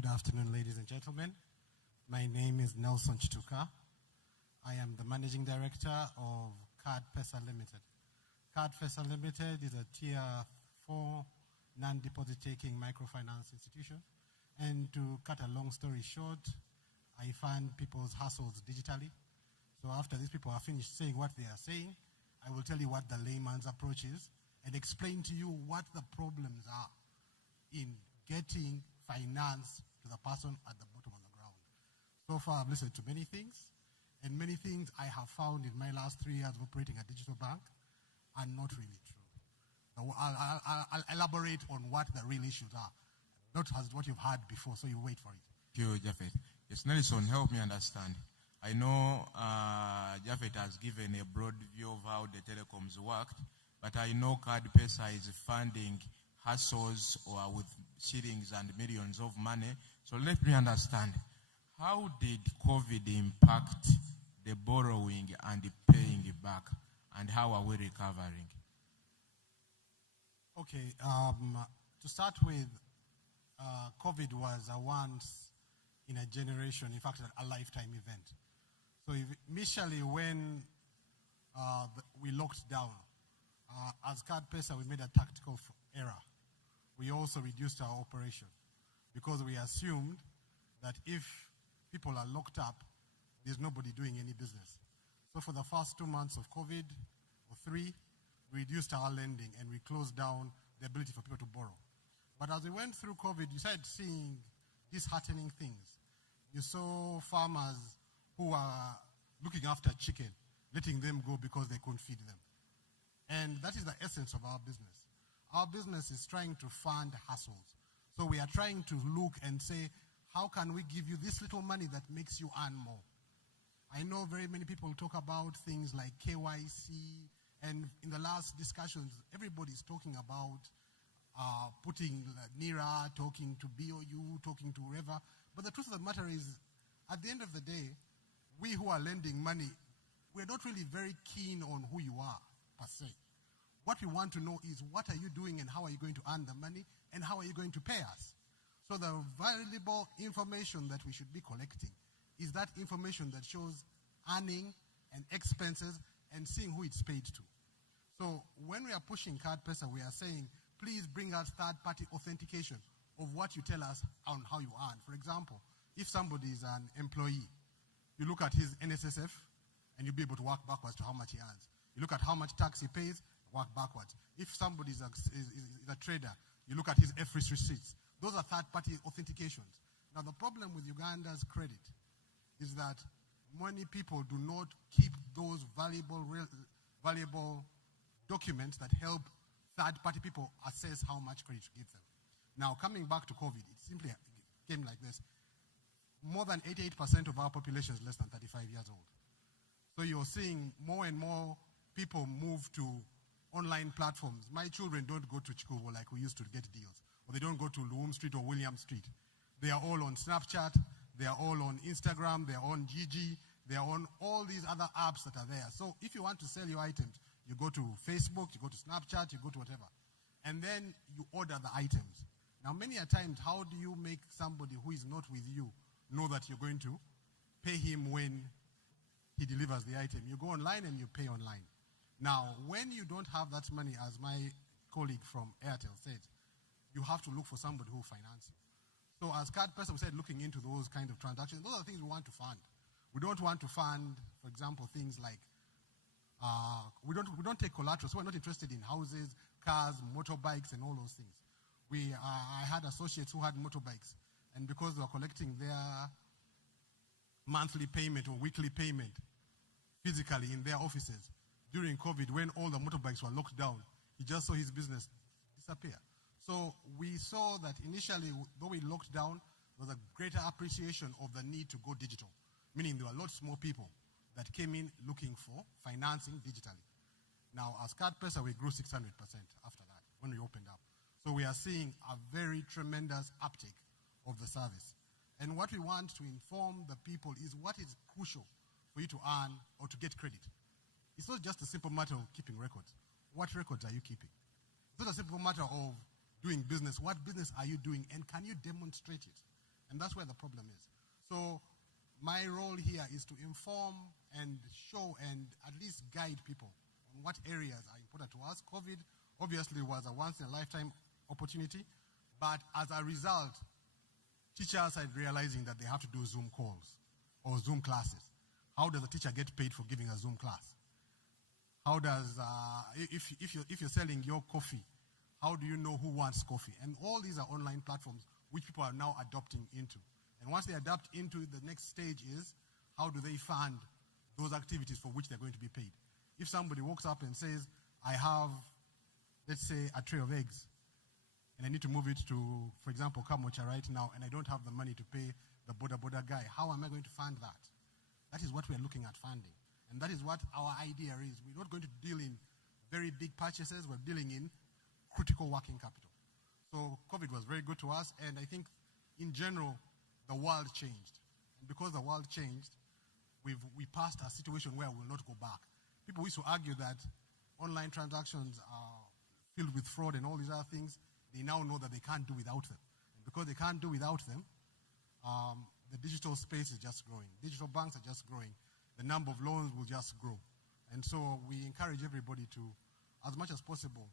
Good afternoon, ladies and gentlemen. My name is Nelson Kituuka. I am the Managing Director of Pesa Limited. Pesa Limited is a Tier 4 non-deposit taking microfinance institution. And to cut a long story short, I fund people's hustles digitally. So after these people are finished saying what they are saying, I will tell you what the layman's approach is and explain to you what the problems are in getting finance to the person at the bottom of the ground. So far, I've listened to many things, and many things I have found in my last 3 years of operating a digital bank are not really true. Now, I'll elaborate on what the real issues are, not as what you've heard before, so you wait for it. Thank you, Japhet. Yes, Nelson, help me understand. I know Japhet has given a broad view of how the telecoms worked, but I know Pesa is funding hustles or with shillings and millions of money. So let me understand, how did COVID impact the borrowing and the paying back, and how are we recovering? Okay, to start with, COVID was a once in a generation, in fact, a lifetime event. So initially when we locked down, as Pesa, we made a tactical error. We also reduced our operation because we assumed that if people are locked up, there's nobody doing any business. So for the first 2 months of COVID, or 3, we reduced our lending and we closed down the ability for people to borrow. But as we went through COVID, you started seeing disheartening things. You saw farmers who are looking after chicken, letting them go because they couldn't feed them. And that is the essence of our business. Our business is trying to fund hustles. So we are trying to look and say, how can we give you this little money that makes you earn more? I know very many people talk about things like KYC, and in the last discussions, everybody's talking about putting NIRA, talking to BOU, talking to whoever. But the truth of the matter is, at the end of the day, we who are lending money, we're not really very keen on who you are, per se. What we want to know is, what are you doing and how are you going to earn the money and how are you going to pay us? So the valuable information that we should be collecting is that information that shows earning and expenses and seeing who it's paid to. So when we are pushing Pesa, we are saying, please bring us third-party authentication of what you tell us on how you earn. For example, if somebody is an employee, you look at his NSSF and you'll be able to work backwards to how much he earns. You look at how much tax he pays, work backwards. If somebody is a trader, you look at his FRIS receipts. Those are third-party authentications. Now, the problem with Uganda's credit is that many people do not keep those valuable documents that help third-party people assess how much credit to give them. Now, coming back to COVID, it simply came like this. More than 88% of our population is less than 35 years old. So you're seeing more and more people move to online platforms. My children don't go to Chikubo like we used to get deals, or they don't go to Luum Street or William Street. They are all on Snapchat, they are all on Instagram, they are on Gigi, they are on all these other apps that are there. So if you want to sell your items, you go to Facebook, you go to Snapchat, you go to whatever, and then you order the items. Now, many a times, how do you make somebody who is not with you know that you're going to pay him when he delivers the item? You go online and you pay online. Now, when you don't have that money, as my colleague from Airtel said, you have to look for somebody who will finance you. So as Pesa, we said, looking into those kind of transactions, those are the things we want to fund. We don't want to fund, for example, things like, we don't take collateral, so we're not interested in houses, cars, motorbikes, and all those things. I had associates who had motorbikes, and because they were collecting their monthly payment or weekly payment physically in their offices, during COVID, when all the motorbikes were locked down, he just saw his business disappear. So we saw that initially, though we locked down, there was a greater appreciation of the need to go digital, meaning there were lots more people that came in looking for financing digitally. Now, as Pesa, we grew 600% after that when we opened up. So we are seeing a very tremendous uptake of the service. And what we want to inform the people is what is crucial for you to earn or to get credit. It's not just a simple matter of keeping records. What records are you keeping? It's not a simple matter of doing business. What business are you doing, and can you demonstrate it? And that's where the problem is. So my role here is to inform and show and at least guide people on what areas are important to us. COVID obviously was a once-in-a-lifetime opportunity, but as a result, teachers are realizing that they have to do Zoom calls or Zoom classes. How does a teacher get paid for giving a Zoom class? How does, if you're selling your coffee, how do you know who wants coffee? And all these are online platforms which people are now adopting into. And once they adapt into, the next stage is, how do they fund those activities for which they're going to be paid? If somebody walks up and says, I have, let's say, a tray of eggs, and I need to move it to, for example, Kamocha right now, and I don't have the money to pay the Boda guy, how am I going to fund that? That is what we're looking at funding. And that is what our idea is. We're not going to deal in very big purchases, we're dealing in critical working capital. So COVID was very good to us, and I think in general, the world changed. And because the world changed, we passed a situation where we'll not go back. People used to argue that online transactions are filled with fraud and all these other things. They now know that they can't do without them. And because they can't do without them, the digital space is just growing. Digital banks are just growing. The number of loans will just grow. And so we encourage everybody to, as much as possible,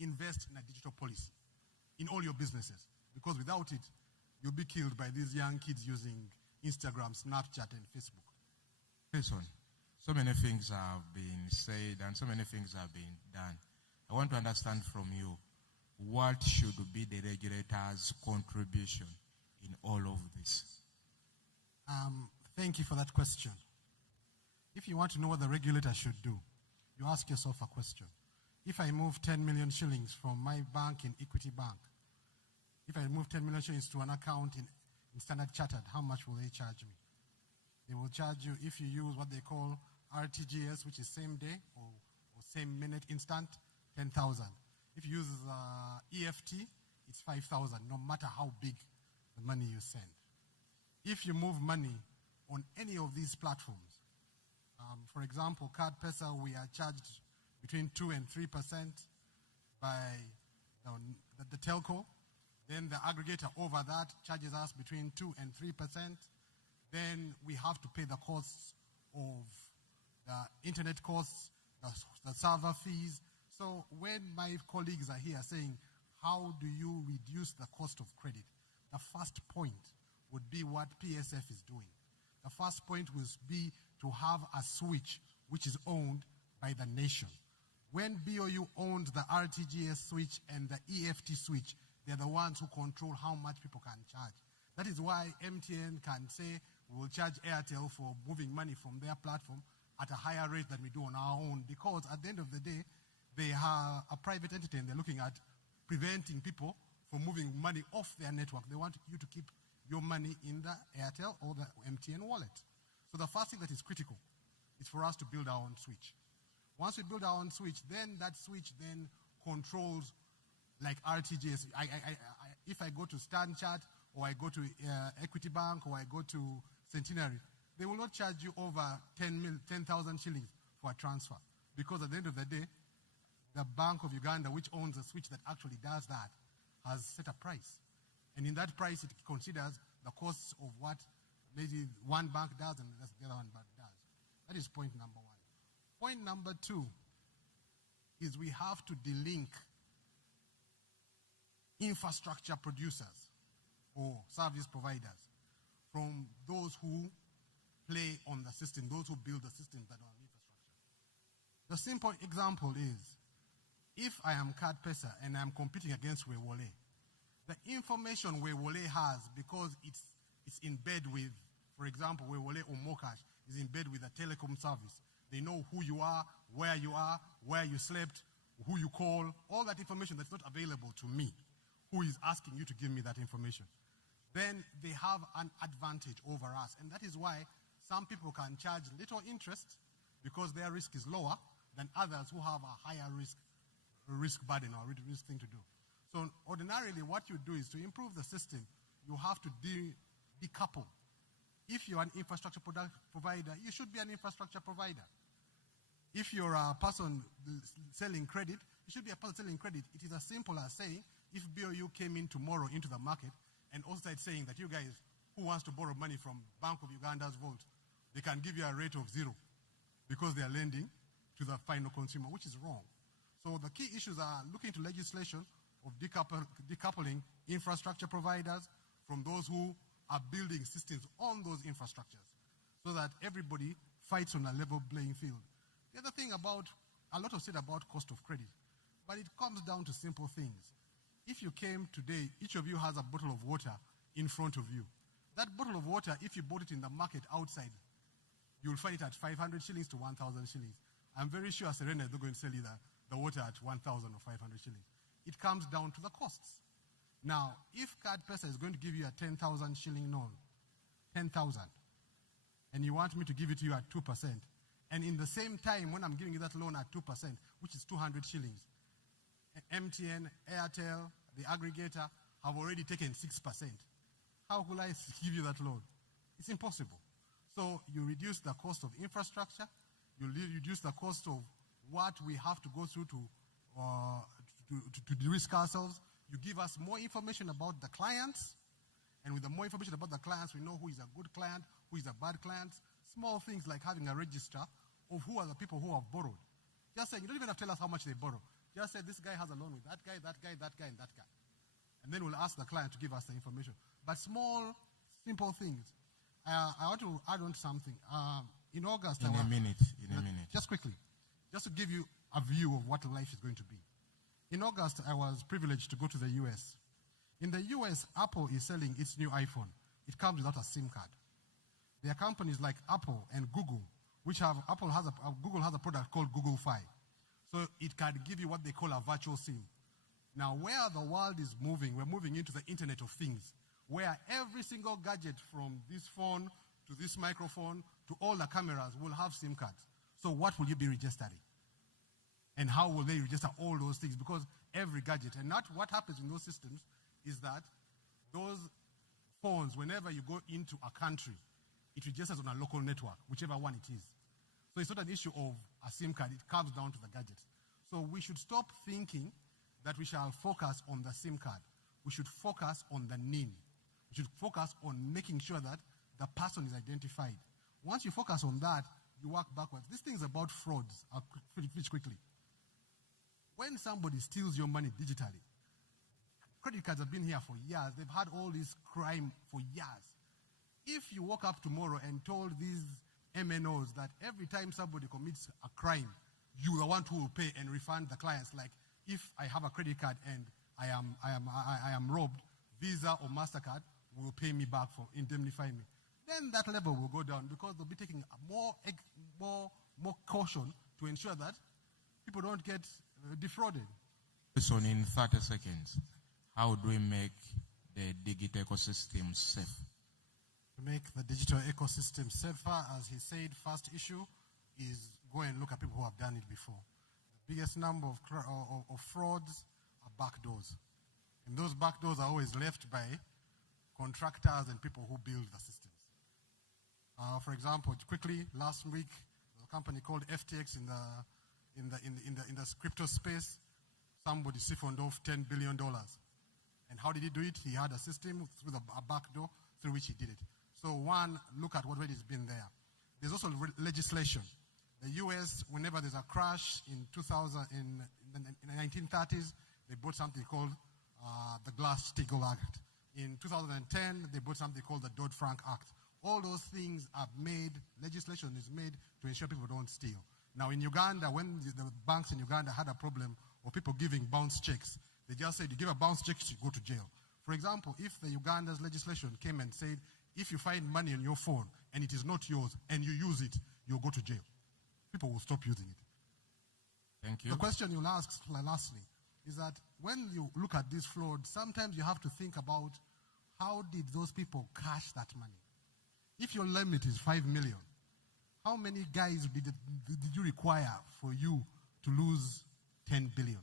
invest in a digital policy in all your businesses. Because without it, you'll be killed by these young kids using Instagram, Snapchat, and Facebook. Nelson, so many things have been said and so many things have been done. I want to understand from you, what should be the regulator's contribution in all of this? Thank you for that question. If you want to know what the regulator should do, you ask yourself a question. If I move 10 million shillings from my bank in Equity Bank, if I move 10 million shillings to an account in Standard Chartered, how much will they charge me? They will charge you if you use what they call RTGS, which is same day or same minute instant, 10,000. If you use EFT, it's 5,000, no matter how big the money you send. If you move money on any of these platforms, for example, Card Pesa, we are charged between 2 and 3% by the telco. Then the aggregator over that charges us between 2 and 3%. Then we have to pay the costs of the internet costs, the server fees. So when my colleagues are here saying, how do you reduce the cost of credit? The first point would be what PSF is doing. The first point would be to have a switch which is owned by the nation. When BOU owns the RTGS switch and the EFT switch, they're the ones who control how much people can charge. That is why MTN can say, we will charge Airtel for moving money from their platform at a higher rate than we do on our own, because at the end of the day, they are a private entity and they're looking at preventing people from moving money off their network. They want you to keep your money in the Airtel or the MTN wallet. So the first thing that is critical is for us to build our own switch. Once we build our own switch, then that switch then controls like RTGS. If I go to StanChart or I go to Equity Bank or I go to Centenary, they will not charge you over 10,000 shillings for a transfer, because at the end of the day, the Bank of Uganda, which owns the switch that actually does that, has set a price. And in that price, it considers the costs of what maybe one bank does and the other one bank does. That is point number one. Point number two is we have to delink infrastructure producers or service providers from those who play on the system, those who build the systems that are on infrastructure. The simple example is, if I am Card Pesa and I'm competing against Wewole, the information Wewole has, because it's in bed with, for example, Wewole or Mokash is in bed with a telecom service. They know who you are, where you slept, who you call, all that information that's not available to me, who is asking you to give me that information. Then they have an advantage over us. And that is why some people can charge little interest because their risk is lower than others who have a higher risk burden or risk thing to do. So ordinarily what you do is to improve the system, you have to decouple. If you're an infrastructure provider, you should be an infrastructure provider. If you're a person selling credit, you should be a person selling credit. It is as simple as saying, if BOU came in tomorrow into the market and also started saying that you guys, who wants to borrow money from Bank of Uganda's vault, they can give you a rate of 0 because they are lending to the final consumer, which is wrong. So the key issues are looking to legislation of decoupling infrastructure providers from those who are building systems on those infrastructures so that everybody fights on a level playing field. The other thing about, a lot of said about cost of credit, but it comes down to simple things. If you came today, each of you has a bottle of water in front of you. That bottle of water, if you bought it in the market outside, you'll find it at 500 shillings to 1,000 shillings. I'm very sure Serena is not going to sell you the water at 1,000 or 500 shillings. It comes down to the costs. Now, if Card Pesa is going to give you a 10,000 shilling loan, 10,000, and you want me to give it to you at 2%, and in the same time when I'm giving you that loan at 2%, which is 200 shillings, MTN, Airtel, the aggregator have already taken 6%. How will I give you that loan? It's impossible. So you reduce the cost of infrastructure, you reduce the cost of what we have to go through to de-risk ourselves. You give us more information about the clients, and with the more information about the clients, we know who is a good client, who is a bad client. Small things like having a register of who are the people who have borrowed. Just saying, you don't even have to tell us how much they borrow. Just say this guy has a loan with that guy, that guy, that guy, and that guy. And then we'll ask the client to give us the information. But small, simple things. I want to add on something. In August, in a minute. Just quickly, just to give you a view of what life is going to be. In August, I was privileged to go to the US. In the US, Apple is selling its new iPhone. It comes without a SIM card. There are companies like Apple and Google, Google has a product called Google Fi. So it can give you what they call a virtual SIM. Now, where the world is moving, we're moving into the Internet of Things, where every single gadget from this phone to this microphone to all the cameras will have SIM cards. So what will you be registering? And how will they register all those things? Because every gadget, and not what happens in those systems is that those phones, whenever you go into a country, it registers on a local network, whichever one it is. So it's not an issue of a SIM card, it comes down to the gadgets. So we should stop thinking that we shall focus on the SIM card. We should focus on the NIN. We should focus on making sure that the person is identified. Once you focus on that, you work backwards. This thing is about frauds. I'll finish quickly. When somebody steals your money digitally, credit cards have been here for years. They've had all this crime for years. If you woke up tomorrow and told these MNOs that every time somebody commits a crime, you are the one who will pay and refund the clients, like if I have a credit card and I am robbed, Visa or MasterCard will pay me back for indemnify me. Then that level will go down because they'll be taking more caution to ensure that people don't get defrauded. So in 30 seconds, how do we make the digital ecosystem safe? To make the digital ecosystem safer, as he said, first issue is go and look at people who have done it before. The biggest number of frauds are backdoors. And those backdoors are always left by contractors and people who build the systems. For example, quickly, last week, a company called FTX in the crypto space, somebody siphoned off $10 billion. And how did he do it? He had a system through a backdoor through which he did it. So one, look at what already has been there. There's also legislation. The US, whenever there's a crash in the 1930s, they brought something called the Glass-Steagall Act. In 2010, they brought something called the Dodd-Frank Act. All those things are made, legislation is made to ensure people don't steal. Now in Uganda, when the banks in Uganda had a problem of people giving bounce checks, they just said, you give a bounce check, you go to jail. For example, if the Uganda's legislation came and said, if you find money on your phone and it is not yours and you use it, you'll go to jail. People will stop using it. Thank you. The question you'll ask, lastly, is that when you look at this fraud, sometimes you have to think about how did those people cash that money? If your limit is 5 million, how many guys did you require for you to lose 10 billion?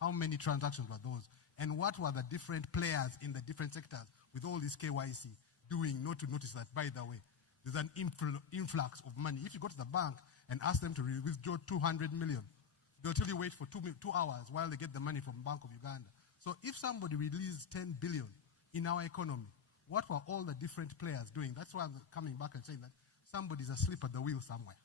How many transactions were those? And what were the different players in the different sectors with all this KYC doing not to notice that, by the way, there's an influx of money. If you go to the bank and ask them to withdraw 200 million, they'll tell you wait for 2 hours while they get the money from Bank of Uganda. So if somebody releases 10 billion in our economy, what were all the different players doing? That's why I'm coming back and saying that somebody's asleep at the wheel somewhere.